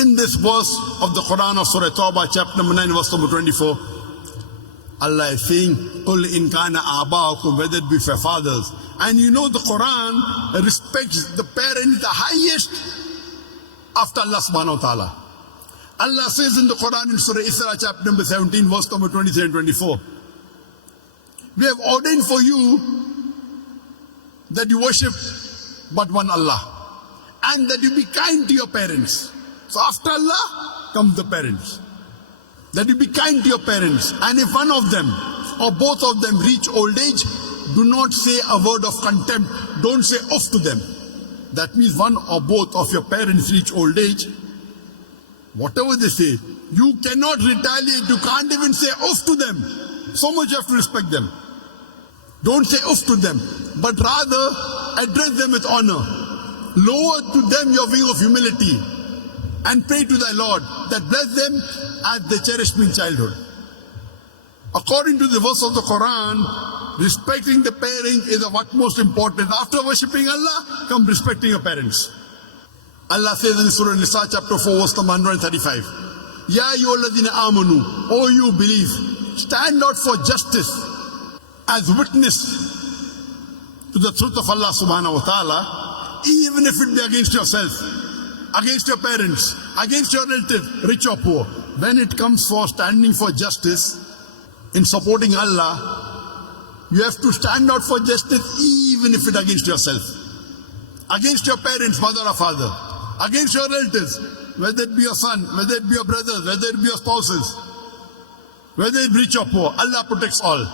In this verse of the Quran of Surah Tawbah, chapter number 9, verse number 24, Allah is saying, قُلْ إِنْ كَانَ آبَاؤُكُمْ, whether it be for fathers. And you know the Quran respects the parent the highest after Allah subhanahu wa ta'ala. Allah says in the Quran in Surah Isra, chapter number 17, verse number 23 and 24, we have ordained for you that you worship but one Allah, and that you be kind to your parents. So after Allah comes the parents. That you be kind to your parents, and if one of them or both of them reach old age, do not say a word of contempt. Don't say off to them. That means one or both of your parents reach old age, whatever they say, you cannot retaliate. You can't even say off to them. So much you have to respect them. Don't say off to them, but rather address them with honor. Lower to them your wing of humility and pray to thy Lord that bless them as they cherished me in childhood. According to the verse of the Quran, respecting the parents is of utmost importance. After worshipping Allah, come respecting your parents. Allah says in Surah Nisa, chapter 4, verse number 135, Ya ayyuhalladhina amanu, O you believe, stand out for justice as witness to the truth of Allah subhanahu wa ta'ala, even if it be against yourself, against your parents, against your relatives, rich or poor. When it comes for standing for justice in supporting Allah, you have to stand out for justice even if it against yourself, against your parents, mother or father, against your relatives, whether it be your son, whether it be your brothers, whether it be your spouses, whether it be rich or poor. Allah protects all.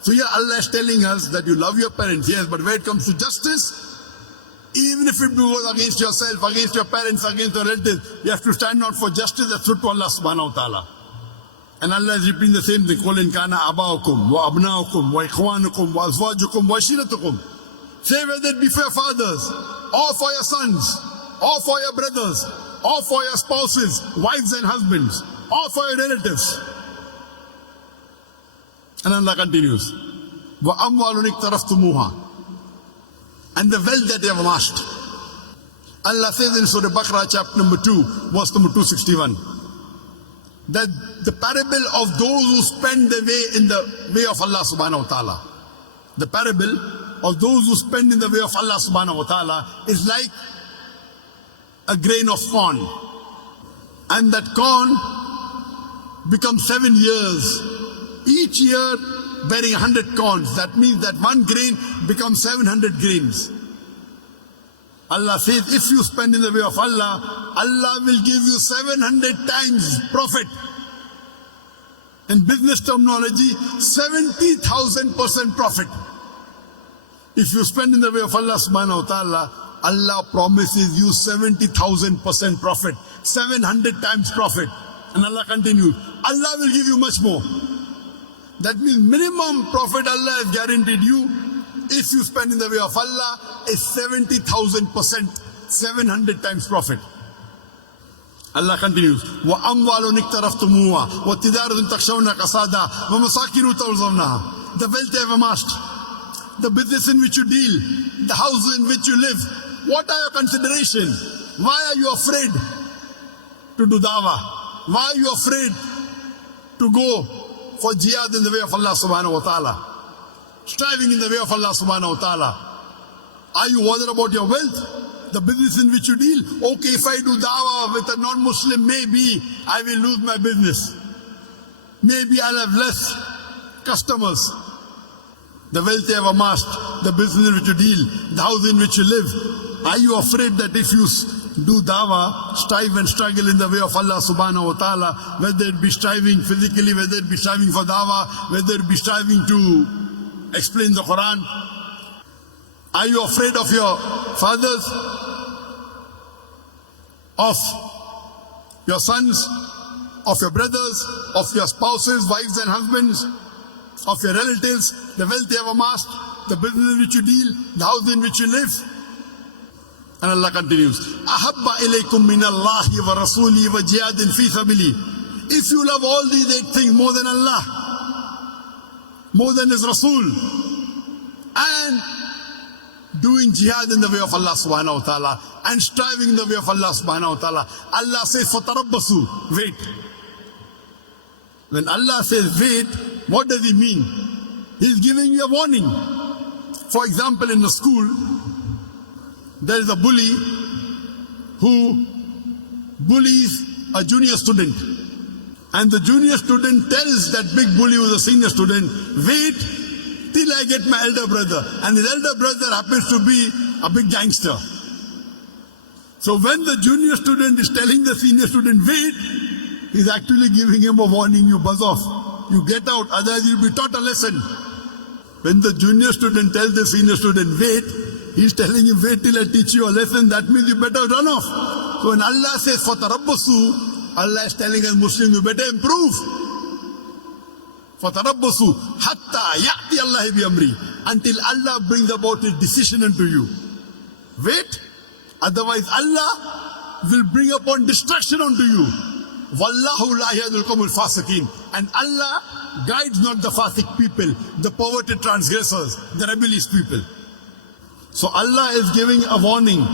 So here Allah is telling us that you love your parents, yes, but when it comes to justice, even if it goes against yourself, against your parents, against your relatives, you have to stand out for justice. That's true to Allah subhanahu wa ta'ala. And Allah is repeating the same thing. قُلْ إِنْ كَانَ أَبَاؤُكُمْ وَأَبْنَاؤُكُمْ وَإِخْوَانُكُمْ وَأَزْوَاجُكُمْ وَعَشِيرَتُكُمْ. Say whether it be for your fathers, or for your sons, or for your brothers, or for your spouses, wives and husbands, or for your relatives. And Allah continues, وَأَمْوَالٌ اقْتَرَفْتُمُوهَا, and the wealth that they have amassed. Allah says in Surah Baqarah, chapter number 2, verse number 261, that the parable of those who spend their way in the way of Allah subhanahu wa ta'ala, the parable of those who spend in the way of Allah subhanahu wa ta'ala is like a grain of corn, and that corn becomes 7 years, each year bearing 100 corns. That means that one grain becomes 700 grains. Allah says, if you spend in the way of Allah, Allah will give you 700 times profit. In business terminology, 70,000% profit. If you spend in the way of Allah subhanahu wa ta'ala, Allah promises you 70,000% profit, 700 times profit. And Allah continues, Allah will give you much more. That means minimum profit Allah has guaranteed you if you spend in the way of Allah is 70,000%, 700 times profit. Allah continues, وَأَمْوَالٌ اقْتَرَفْتُمُوهَا وَتِجَارَةٌ تَخْشَوْنَ كَسَادَهَا وَمَسَاكِنُ تَرْضَوْنَهَا. The wealth you have amassed, the business in which you deal, the house in which you live. What are your considerations? Why are you afraid to do dawah? Why are you afraid to go for jihad in the way of Allah subhanahu wa ta'ala? Striving in the way of Allah subhanahu wa ta'ala. Are you worried about your wealth? The business in which you deal? Okay, if I do dawah with a non-Muslim, maybe I will lose my business. Maybe I'll have less customers. The wealth you have amassed, the business in which you deal, the house in which you live. Are you afraid that if you do dawah, strive and struggle in the way of Allah subhanahu wa ta'ala, whether it be striving physically, whether it be striving for dawah, whether it be striving to explain the Quran, are you afraid of your fathers, of your sons, of your brothers, of your spouses, wives and husbands, of your relatives, the wealth you have amassed, the business in which you deal, the house in which you live? And Allah continues, أَحَبَّ إِلَيْكُم مِّنَ اللَّهِ وَرَسُولِهِ وَجِهَادٍ فِي سَبِيلِهِ. If you love all these 8 things more than Allah, more than His Rasul, and doing jihad in the way of Allah subhanahu wa ta'ala and striving in the way of Allah subhanahu wa ta'ala. Allah says, فَتَرَبَّصُوا, wait. When Allah says wait, what does He mean? He's giving you a warning. For example, in the school, there is a bully who bullies a junior student. And the junior student tells that big bully who is a senior student, wait till I get my elder brother. And his elder brother happens to be a big gangster. So when the junior student is telling the senior student, wait, he's actually giving him a warning, you buzz off. You get out, otherwise you'll be taught a lesson. When the junior student tells the senior student, wait, he's telling him, wait till I teach you a lesson. That means you better run off. So when Allah says, فَتَرَبَّصُوا, Allah is telling us Muslims, you better improve. فَتَرَبَّصُوا حَتَّى يَأْتِيَ اللَّهِ بِأَمْرِهِ, until Allah brings about His decision unto you. Wait, otherwise Allah will bring upon destruction unto you. وَاللَّهُ لَا يَهْدِي الْقَوْمَ الْفَاسِقِينَ, and Allah guides not the fasik people, the perverted transgressors, the rebellious people. So Allah is giving a warning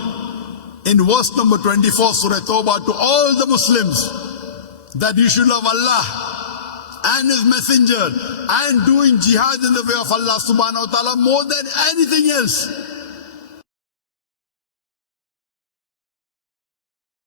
in verse number 24, Surah Tawbah, to all the Muslims that you should love Allah and His Messenger and doing jihad in the way of Allah subhanahu wa ta'ala more than anything else.